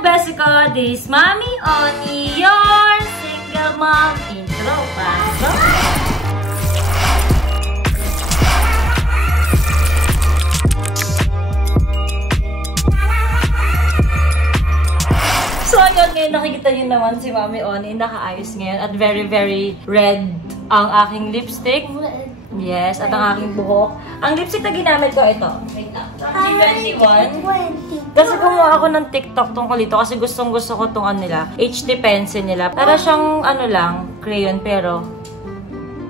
besi ko, this Mommy Oni, your single mom intro. Pasok! So ayun, ngayon nakikita niyo naman si Mommy Oni, nakaayos ngayon at very red ang aking lipstick. Yes, at ang aking buhok. Ang lipstick na ginamit ko ito. Wait lang. 21. Kasi gumawa ako ng TikTok tungkol dito kasi gustong-gusto ko itong ano nila, HD pencil nila. Para siyang ano lang, crayon pero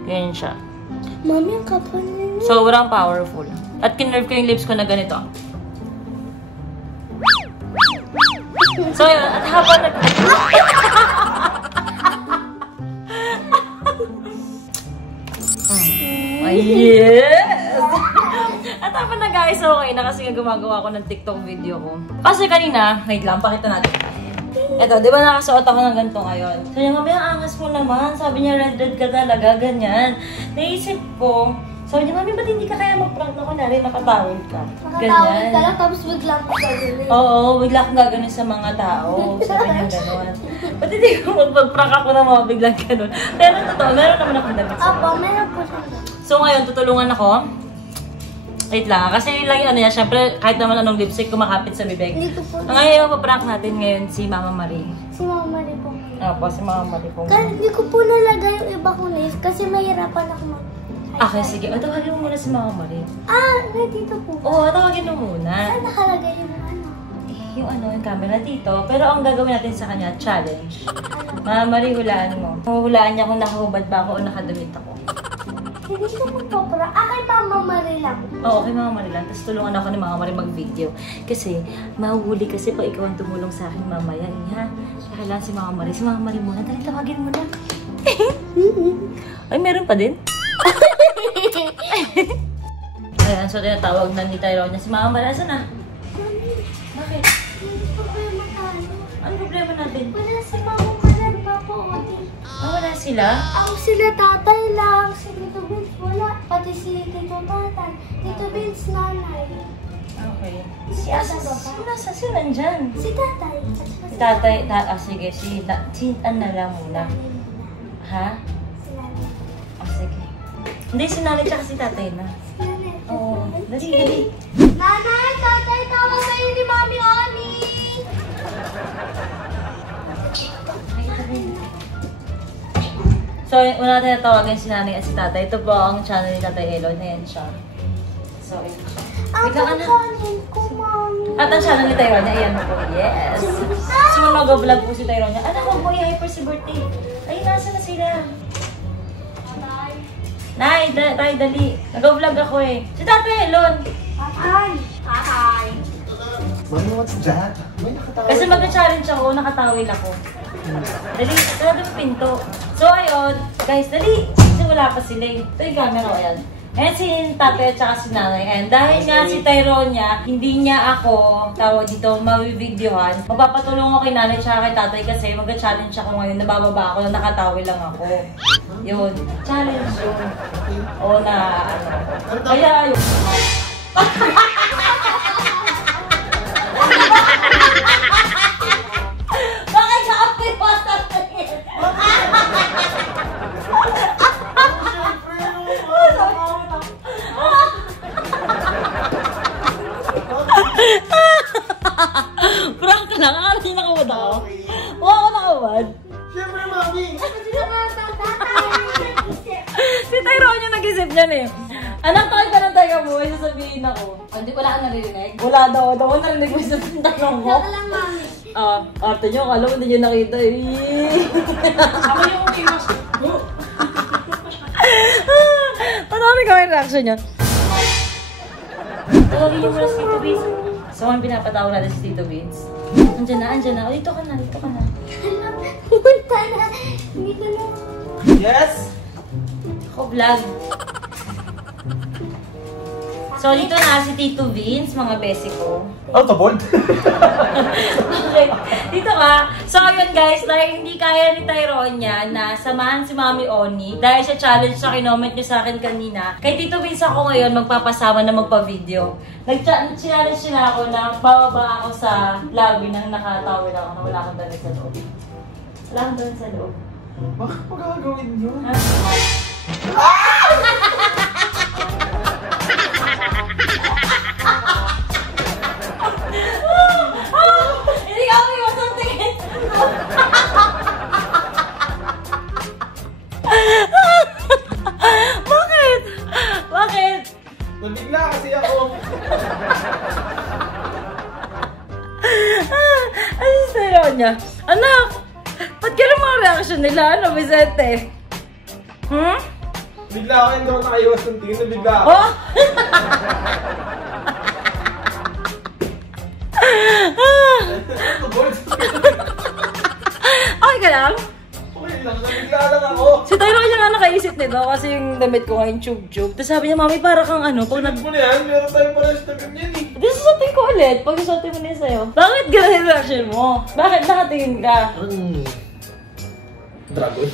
ganyan siya. Mami, ang kapal niya. Sobrang powerful. At kinerve ko yung lips ko na ganito. So yun, at habang yes! At habang guys, okay na kasi gumagawa ko ng TikTok video ko. Kasi kanina, wait lang, pakita natin. Eto, di ba nakasuot ako ng ganito ngayon? Sabi niya, Mami, ang angas mo naman. Sabi niya, red ka talaga, ganyan. Naisip ko, sabi niya, Mami, ba't hindi ka kaya mag-prank na kunwari nakatawid ka? Nakatawid ka lang, tapos bigla ko gagawin. Oo, bigla kong gagawin sa mga tao. Sabi niya gano'n. Ba't hindi ko mag-prank ako na mga biglang gano'n? Pero totoo, meron naman akong damit sa Apo, meron po siya. So ngayon, tutulungan ako. Wait lang, kasi lang yung ano niya, syempre kahit naman anong lipstick kumakapit sa bibig. Hindi ko po. Ngayon, paprank natin ngayon si Mama Marie. Si Mama Marie po. Opo, si Mama Marie po. Kasi hindi ko po nalagay yung iba kong nails kasi mahirapan ako mag... Okay, sige. O, tawagin mo muna si Mama Marie. Ah, dito po. Oo, tawagin mo muna. Saan nakalagay yung ano? Yung camera dito. Pero ang gagawin natin sa kanya, challenge. Mama Marie, hulaan mo. Hulaan niya kung nakahubad ba ako o nakadamit ako. Hindi ko magpapara. Kay Mama Marie lang. Oo, kay Mama Marie lang. Tapos tulungan ako ni Mama Marie mag-video. Kasi, mahuhuli kasi pag ikaw ang tumulong sa akin mamaya. Ha? Kailangan si Mama Marie. Si Mama Marie muna. Dali, tawagin mo na. Ay, meron pa din. Ayan, so tinatawag na ni Tyrone niya. Si Mama Marie, asan na? Bakit? Hindi problema tayo. Ano problema natin? Wala si Mama Marie, Papa Odi. Wala sila? Ako sila tatay lang. Si Tito Vince wala. Pati si Tito Tatay. Tito Vince nanay. Okay. Si Asa ba? Nasa sila nandyan? Si Tatay. Si Tatay, sige, si ano lang muna. Ha? Si Nanay. Sige. Hindi, si Nanay tsaka si Tatay na. Si Nanay. Oo. Dali. Nanay, Tatay, tawag kayo ni Mami Oni. So, una natin natawagan si Nanay at si Tatay. Ito po ang channel ni Tatay Elon. Ayan siya. So, ito siya. Ang channel ko, Mami. At ang channel ni Tyrone, ayan po. Yes. So, mag-vlog po si Tyrone. Anak, huwag mo i-hyper si birthday. Ay, nasa na sila? Nay, dali. Nag-vlog ako eh. Si Tatay Elon. Tatay. Tatay. Mami, what's that? May nakatawid. Kasi mag-challenge ako, nakatawil ako. Dali, sarado yung pinto. So, ayun. Guys, dali. Kasi wala pa sila eh. Ito yung camera ko, ayan. Ayan si Tatay at saka si Nanay. And dahil nga si Tyrone niya, hindi niya ako, tawag dito, mawibidyohan. Magpapatulong ako kay Nanay at kay Tatay kasi mag-challenge ako ngayon. Nabababa ako na nakatawil lang ako. Yun. Challenge yun. O na, ano. Kaya yun. Bakit sa ako yung patatin? Prank ka lang. Akala niyo nakawad ako? Oo, ako nakawad. Siyempre, Mami! Si Tyrone yung nag-isip niyan eh. Anak, takal ka ng tayo mo, sasabihin ako. Hindi wala ka narinig? Wala daw. Daw narinig mo sa tanong mo. Saka lang, Mami. Ate nyo, akala mo hindi nyo nakita eh. Ako yung kinos. Ano kami gawin reaction nyo? Tawagin nyo muna si Tito Vince. So, kung pinapatawag natin si Tito Vince. Andyan na. O, dito ka na. Punta na. Dito na. Yes! Ako vlog. So, dito na si Tito Vince, mga besi ko. Oh, tabod? Okay. Dito ka. So, yun. naman guys, dahil hindi kaya ni Tyronia na samahan si Mami Oni, dahil sa challenge na kinoment niyo sa akin kanina, kay Tito Vince ako ngayon magpapasama na magpa-video. Nag-challenge nila ako na bababa ako sa lobby nang nakatawid ako na wala akong damit sa loob. Wala akong damit sa loob. Bakit magagawin yun? Hindi ka ako yung tingin. Bakit? Bakit? Nabigla kasi ako. Ano si Tyronia? Anak! Ba't gano'n mga reaction nila? Ano, Vicente? Bigla ako, hindi ako nakaiwas ng tingin. Nabigla ako. Oh! Okay ka lang? Okay lang, nabigla lang ako. Si Tyronia nga nakaisip nito kasi yung damit ko ngayon tube-tube. Tapos sabi niya, Mami, para kang ano, pag nag... Sabi mo na yan, meron tayo parehas na ganyan eh. Susutin ko ulit pag susutin mo na yun sa'yo. Bakit gano'n yung reaction mo? Bakit nakatingin ka? Dragon?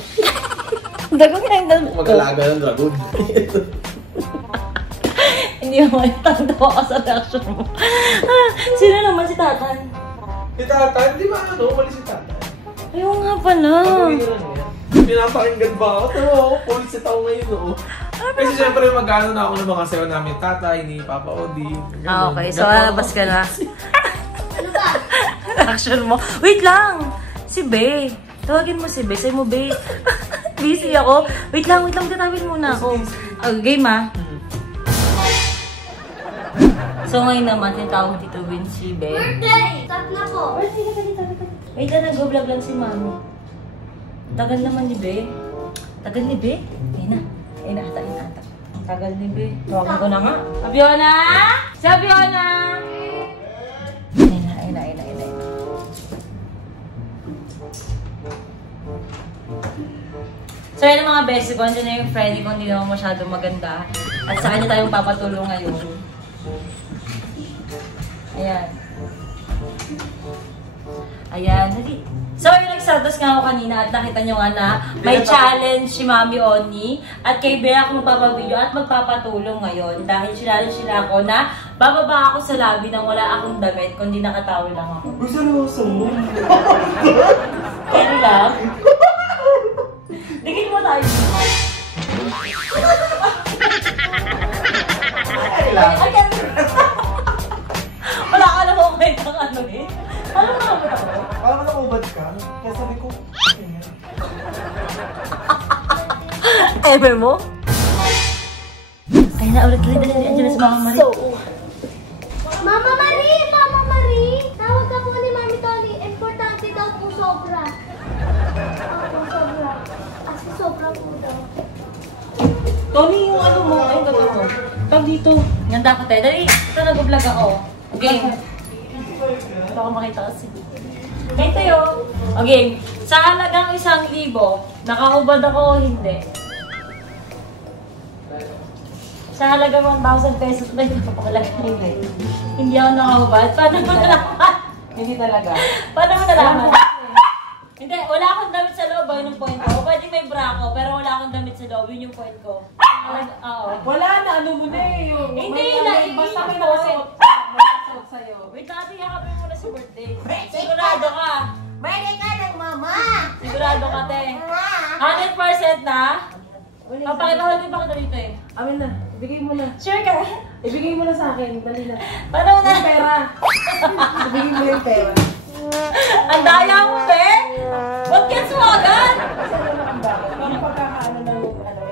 Dago nga yung damit ko. Mag-alaga ng dragon. Hindi mo matatawa ka sa reaction mo. Sino naman si Tatan? Si Tatan, di ba ano, mali si Tatan? Ayaw nga pala. Pag-uwi na lang yan. Pinapakinggan ba ako? Tama ako, police ako ngayon oo. Kasi syempre mag-ano na ako ng mga sayo namin, tatay, ni Papa Odi. Ah, okay. So, alabas ka na. Ano ba? Reaction mo. Wait lang! Si Be. Tawagin mo si Be. Say mo, Be. Busy ako. Wait lang. Tatawin muna ako. Game ah. So, ngayon naman, tinatawag dito Vince si Be. Birthday! Stop na po. Wait lang, nag-vlog lang si Mami. Tagal naman ni Be. Tagal ni Be? Ayun na ata. Tagal ni Be. Tawagan ko na nga. Abiona! Sabiona! Ayun na. So yan ang mga bestie ko. Andiyan na yung friendly ko. Hindi naman masyadong maganda. At sa kanya tayong papatulong ngayon. Ayan. So, yung nagsatos nga ako kanina at nakita nyo nga na may challenge si Mami Oni at kay Bea ako magpapabideo at magpapatulong ngayon dahil challenge sila ako na bababa ako sa lobby nang wala akong damit kundi nakatawid lang ako. Uy, seryoso mo? Kaya lang. Digin mo tayo. Ay lang. Wala ka lang ako kahit ng ano eh. Ano naman ako? Parang nakubad ka. Kaya sabi ko, Eme mo? Ay na, ulit. Andiyan si Mama Marie. Mama Marie! Tawag ka po ni Mami Tony. Importante daw po sobra. Opo, sobra. Kasi sobra po daw. Tony, yung ano mo, ay gato mo. Tawag dito. Ganda ko tayo. Dali, ito nag-vlog ako. Okay. Ito ako makita kasi. Okay tayo. Okay. Sa halagang 1,000, nakahubad ako o hindi? Sa halagang 1,000 pesos ba yung kapakalaga? Hindi ako nakahubad. Paano mo nalaman? Hindi talaga. Paano mo nalaman? Hindi, wala akong damit sa loob. Yun yung point ko. Pwede may bra ko, pero wala akong damit sa loob. Yun yung point ko. Oo. Wala na, ano mo na eh. Hindi may na, basta may hindi nakasuot. May nakasuot sa'yo. Wait, dati yakapin mo na si birthday. Sigurado ka. Birthday ka ng mama! Sigurado ka, te. 100% na. Papakita din pa kita dito eh. Amin na, ibigay mo na. Sure ka? Ibigay mo na sa akin, dali na. Paano na? Yung pera. Ibigay mo yung pera. Ang daya mo, be? Huwag yan suwagan! Kasi alam mo kung bakit? Yung pagkakaano ng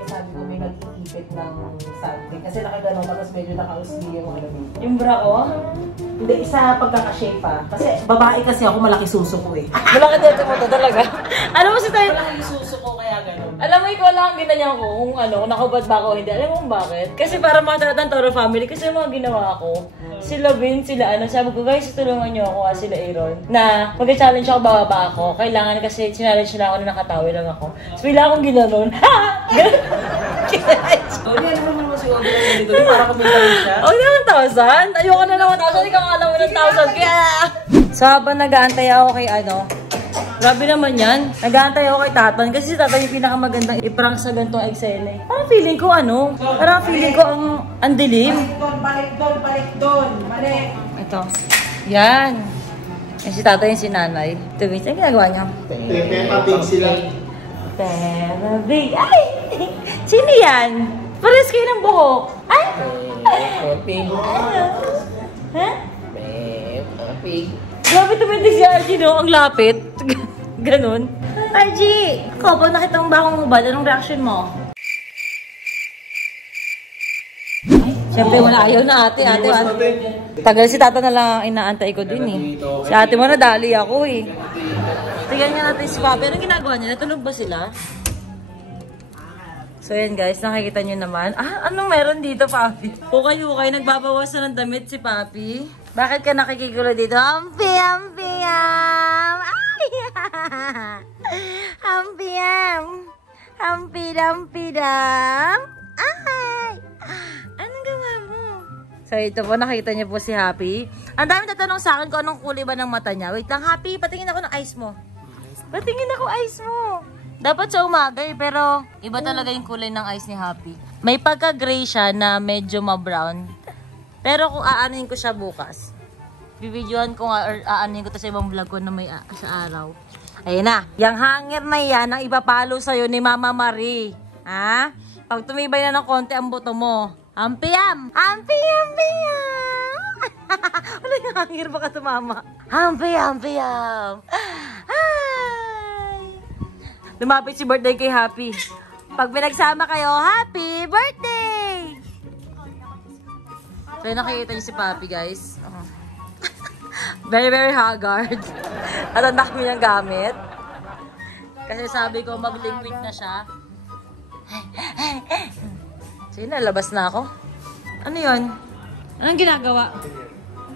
sabi ko may nag-iipit ng something. Kasi nakaganon tapos medyo nakausli yung ano. Yung bra ko? Hindi, isa pagkaka-shape pa. Kasi babae kasi ako, malaki suso ko eh. Malaki dito mo to talaga. Alam mo si tayo, Malaki suso ko kaya ganon. alam mo, ikaw lang ang ginanyan ko kung ano, kung nakabad ba ako o hindi. Alam mo kung bakit? Kasi para makatalatan Toro family, kasi yung mga ginawa ko, sila Vince, sila ano, sabi ko, guys, tulungan niyo ako, sila Aaron, na mag-challenge ako, bababa ako. Kailangan kasi challenge nila ako na nakatawi lang ako. So, bila akong ginanon. Ha! Hindi, ano naman si Obi lang dito. Para kumita rin siya. Oh, 1,000? Ayoko na ng 1,000. Ikaw nga alam mo ng 1,000. Kaya... So, habang nag-aantay ako kay ano, Grabe naman yan. Nag-aantay ako kay Tatan kasi si Tatan yung pinakamagandang iprank sa ganitong eksena. Parang feeling ko parang feeling ko ang dilim. Balik doon. Ito. Yan. Yan si Tatan yung si Nanay. Ito, Vince. Ang ginagawa niya? Peppa Pig sila. Peppa Pig. Ay! Sino yan? Pares kayo ng buhok. Ay! Peppa Pig. Ano? Ha? Peppa Pig. Grabe tumitig si RG, no? Ang lapit. Ganun. RG! Ikaw, pag nakita mong bakong hubad, anong reaction mo? Siyempre, wala ayaw na ate. Tagal si Tata na lang ang inaantay ko din eh. Si ate mo nadali ako eh. Tingnan niya natin si Papi. Anong ginagawa niya? Natulog ba sila? So yan guys, nakikita niyo naman. Anong meron dito, Papi? Hukay-hukay, nagbabawas na ng damit si Papi. Bakit ka nakikigulo dito? Hampi, hampi, ham! Ay! Hampi, ham! Hampi, hampi, dam! Ay! Anong gawa mo? So ito po, nakita niyo po si Happy. Ang dami tatanong sa akin kung anong kulay ba ng mata niya. Wait lang, Happy, patingin ako ng eyes mo. Patingin ako eyes mo. Dapat sa umaga eh, pero iba talaga yung kulay ng eyes ni Happy. May pagka-gray siya na medyo ma-brown. Pero kung aanin ko siya bukas, bibidyohan ko nga or aanin ko to sa ibang vlog ko na may sa araw. Ayun na. Yang hanger na yan ang ipapalo sa'yo ni Mama Marie. Ha? Pag tumibay na ng konti ang buto mo. Hampiyam! Hampiyam! Wala yung hanger baka tumama. Hampiyam! Lumapit si birthday kay Happy. Pag pinagsama kayo, happy birthday! So, nakikita niyo si Papi, guys. Very, very haggard. At ang dami niyang gamit. Kasi sabi ko, mag-liquid na siya. Sige na, labas na ako. Ano yun? Anong ginagawa?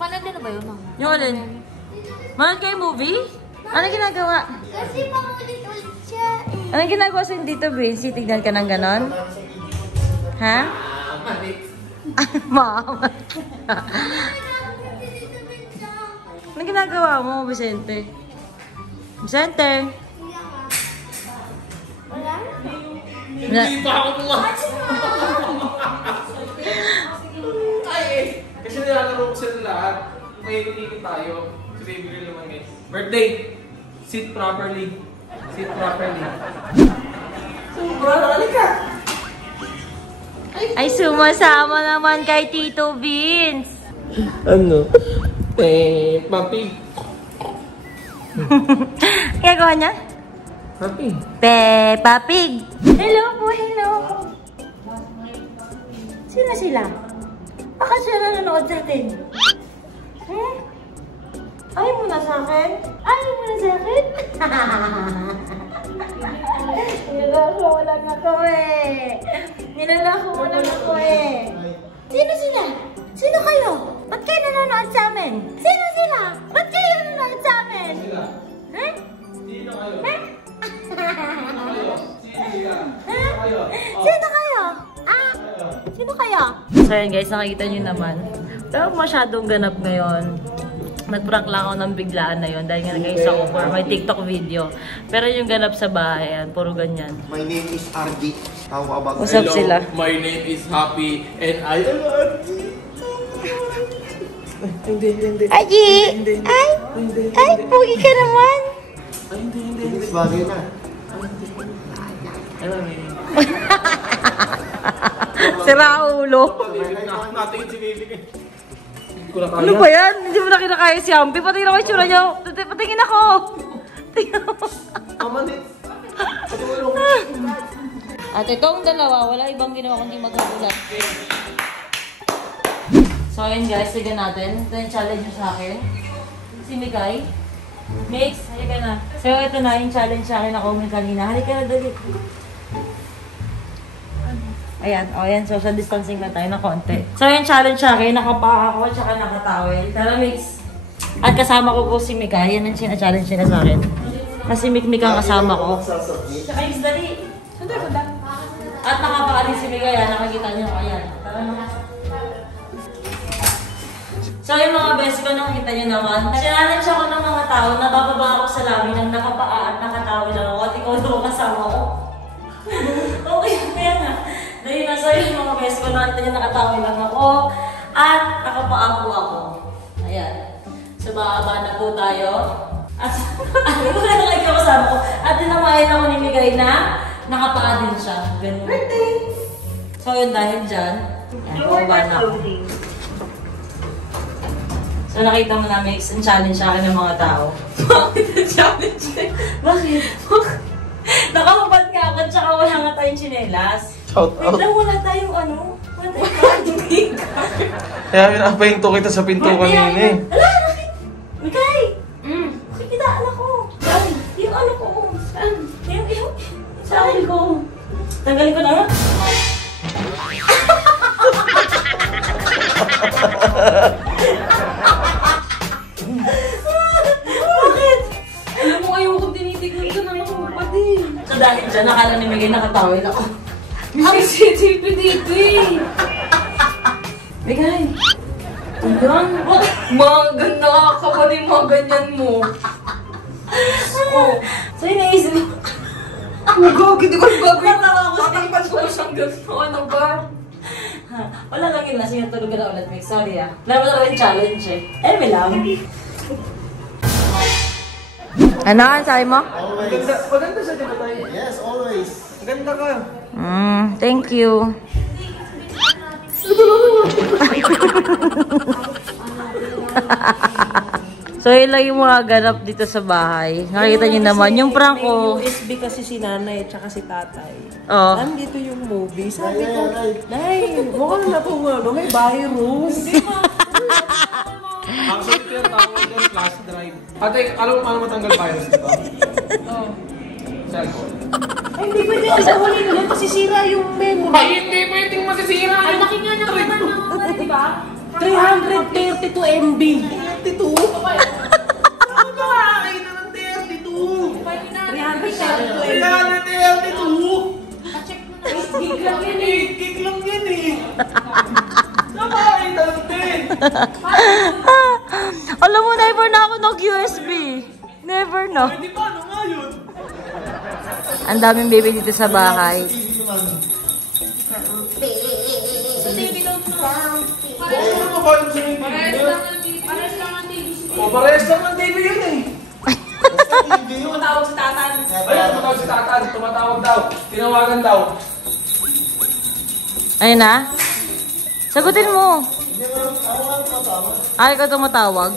Panood na ba yun, Mama? Yung alin? Manood kayo movie? Anong ginagawa? Kasi paulit-ulit siya eh. Anong ginagawa sa'yo dito, Vinci? Tignan ka ng ganon? Ha? Mama. Anong ginagawa mo, Vicente? Vicente? Wala? Hindi pa ako Kasi nilalaro ko sila lahat. May pinili tayo. Kasi ibigay naman eh. Birthday! Sit properly. Sit properly. Ay, sumasama naman kay Tito Vince. Ano? Peppa Pig. Ginagawa niya? Happy. Peppa Pig. Hello po, hello. Sino sila? Bakit sila nanonood sa atin? Ayaw mo na sa akin? Ayaw mo na sa akin? Nilalako mo lang ako eh. Nilalako mo lang ako eh. Sino sila? Sino kayo? Ba't kayo nanonood sa amin? Sino sila? Ba't kayo nanonood sa amin? Sila. Eh? Sino kayo? Eh? Sino kayo? Sino kayo? So yun guys, nakikita nyo naman. Pero masyadong ganap ngayon. Nag-prank lang ako ng biglaan na yun dahil nga nag-ayos ako for my TikTok video. Pero yung ganap sa bahay, yan, puro ganyan. My name is RD. How about What's up sila? My name is Happy and I am RG. Hindi. Aji! Ay, pugi ka naman! Hindi. Bagay na. Sira ulo. Natingin si baby ko. Hindi ko na kaya. Ano ba yan? Hindi mo na kinakaya si Ampi. Patingin ako yung tsura niyo. Patingin ako. Tingnan mo. Amanit. At itong dalawa, wala ibang ginawa kundi magkagulat. So ayun guys, sige natin. Ito yung challenge nyo sa akin. Si Mikay. Mix, halika na. So ito na yung challenge sa akin na comment kanina. Halika na, dali. Ayan, o yan, social distancing na tayo na konti. So yung challenge sa akin, nakapaka ako, tsaka nakatawel. Tara Mix. At kasama ko po si Mikay. Yan ang challenge nila sa akin. Kasi Mik ang kasama ko. Tsaka Mix, dali. At nakapaka din si Mikay, nakakita niyo. Ayan. Tara na. So yung mga best ko, nakita nyo naman. Challenge ako ng mga tao, nabababa ako sa labi ng nakapaa at nakatawi lang ako at ikaw daw kasama ko. Okay, kaya nga. Dahil na so yung mga best ko, nakita nyo nakatawi lang ako at nakapaa po ako. Ayan. So bababa na po tayo. At ano ko na lang ikaw kasama ko. At dinamayan ako ni Migay na nakapaa din siya. Ganun. So yun dahil dyan, bababa na ako. So nakita mo namin isang challenge sa akin ng mga tao. Bakit ang challenge? Bakit? Nakahubad nga ako at saka wala nga tayong tsinelas. Shout out. Wait lang, wala tayong ano? Wala tayong carding. Kaya pinapahinto kita sa pinto kanina eh. Ala, nakit! Mikay! Kikitaan ako. Saan? Yung ano ko. Saan? Yung saan ko. Tanggalin ko na nga. Bakit? Alam mo, ayaw kong tinitignan ka na lang pati. So dahil dyan, nakala ni Migay nakatawid ako. Ang CCTV dito eh. Bigay. Ayan. Mga nakakaba din mga ganyan mo. So yun naisip ko. Ang gagi, di ba gagawin? Natawa ko sa Tatangkad ko siyang gano'n. Ano ba? Wala lang yun na, sige tulog ka na ulit, Mick. Sorry ah. Wala mo na rin challenge eh. Eh, may lang. Ano ang sabi mo? Always. Maganda siya, di ba tayo? Yes, always. Maganda ka. Thank you. So, yun lang yung mga ganap dito sa bahay. Nakikita niyo naman, yung prank ko. May USB kasi si nanay at saka si tatay. Oh. Nandito yung movie. Sabi ko, Nay, mukhang na kung ano, may virus. Actually, ito yung tawag doon, flash drive. Ate, alam mo paano matanggal virus, di ba? Oh. Cellphone. Ay, hindi pwede kasi ulit yun. Masisira yung memory. Ay, hindi pwedeng masisira. Ay, nakinggan na naman ng di ba? 332 MB. 32? Ano ba? Ay, na ng 32. 332. Gig lang yun eh. Gig lang yan eh. Nakain na din. Alam mo, never na ako nag-USB. Never na. Hindi pa, ano nga yun? Ang daming baby dito sa bahay. Oo, mabalim sa mga TV. O, parehas lang ang TV yun eh. Tumatawag si tatay. Ayun, tumatawag si Tatan. Tumatawag daw. Tinawagan daw. Ayun na. Sagutin mo. Ay, ikaw tumatawag.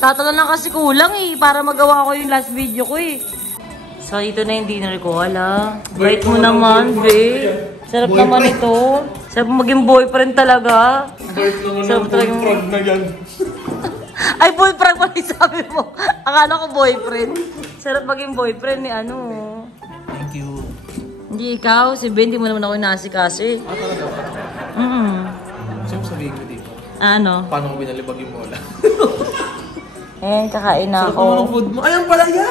Tatalo lang kasi kulang eh. Para magawa ko yung last video ko eh. So, ito na yung dinner ko. Hala. Bait mo naman, babe. Sarap naman ito. Sarap maging boyfriend talaga. Sarap talaga yung... na yan. Ay, boyfriend pala yung sabi mo. Akala ko boyfriend. Sarap maging boyfriend ni ano. Thank you. Hindi ikaw. Si Ben, di mo naman ako inaasikaso eh. Ah, talaga ba? Saan sabihin ko dito? Ano? Paano ko binalibag yung bola? Ayan, kakain na Sarap naman ang ako. food mo. Ay, ang palaya!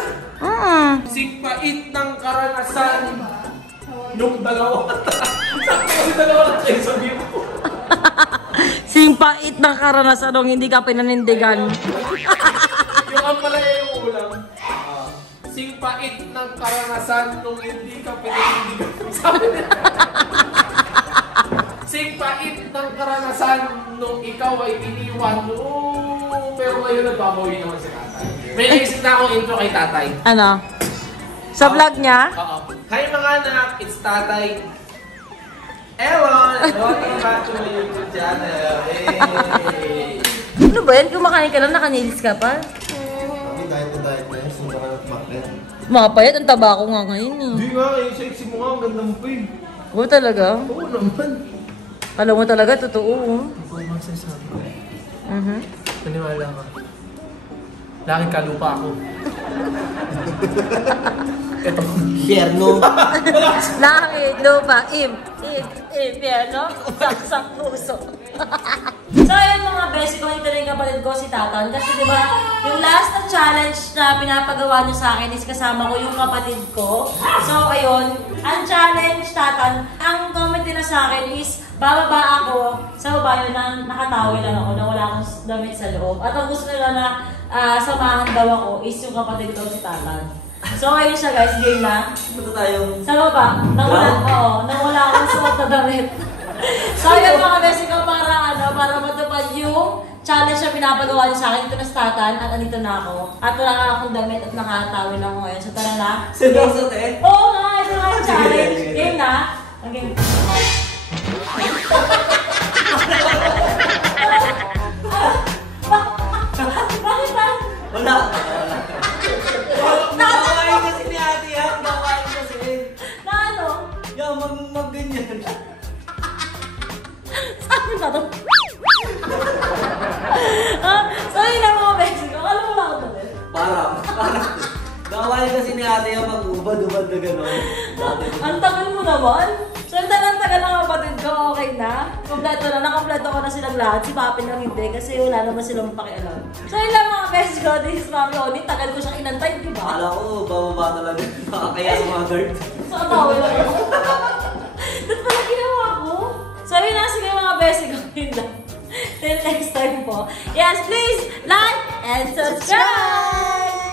Singpait ng karanasan nung dalawa. Sakto kasi dalawa lang kayo sa view ko. Simpait ng karanasan nung hindi ka pinanindigan. Yung ang palaya yung ulam. Singpait ng karanasan nung hindi ka pinanindigan. Sabi niya. Singpait ng karanasan nung ikaw ay iniwan. Oh, pero ngayon nagbabawi naman si tatay. May naisip na akong intro kay tatay. Ano? Sa vlog niya? Oo. Hi mga anak, it's tatay. Ewan! Welcome back to my YouTube channel. Hey! Ano ba yan? Kumakain ka lang, nakanilis ka pa? Kami diet na yun. Sino ka na bakit? Mga payat, ang taba ko nga ngayon eh. Hindi nga eh, sexy mo nga, ang ganda mo pa eh. Oo talaga? Oo naman. Alam mo talaga, totoo. Ako ang masasabi ko. Naniwala ka. Laking kalupa ako. Ito. Pierno. Langit, lupa, impyerno, saksak puso. So ayun mga beses ko, ito na yung kapatid ko si Tatan. Kasi diba, yung last na challenge na pinapagawa niyo sa akin is kasama ko yung kapatid ko. So ayun, ang challenge Tatan, ang comment nila sa akin is bababa ako sa baba yun na nakatawid lang ako na wala akong damit sa loob. At ang gusto nila na samahan daw ako is yung kapatid ko si Tatan. So ayun siya guys, game na. Punta tayong... Sa baba, nang wala akong suot na damit. So ayun mga beses ko para matupad yung challenge na pinapagawa niyo sa akin. Ito na si Tatan at andito na ako. At wala nga akong damit at nakatawid lang ako ngayon. So tara na. Seryoso, te? Oo nga, ito nga yung challenge. Game na. Ang game. Bakit ba? Wala. Gawain kasi ni ate yan. Gawain kasi. Na ano? Yan, mag-ganyan. Saan ba ito? So yun lang mga beses ko. Alam mo lang ako doon. Parang. Gawain kasi ni ate yan mag-ubad-ubad na gano'n. Ang tagal mo naman. So, ang tagal ng kapatid ko, okay na. Kompleto na. Nakampleto ko na silang lahat. Si Papi lang hindi kasi wala naman silang pakialam. So, yun lang mga beses ko. This is Mami Oni. Tagal ko siyang inantay, di ba? Akala ko, bababa talaga. Nakakaya sa mga guard. So, atawa lang ako. Ba't pala ginawa ko? So, yun na. Sige mga beses ko. Yun lang. Till next time po. Yes, please like and subscribe!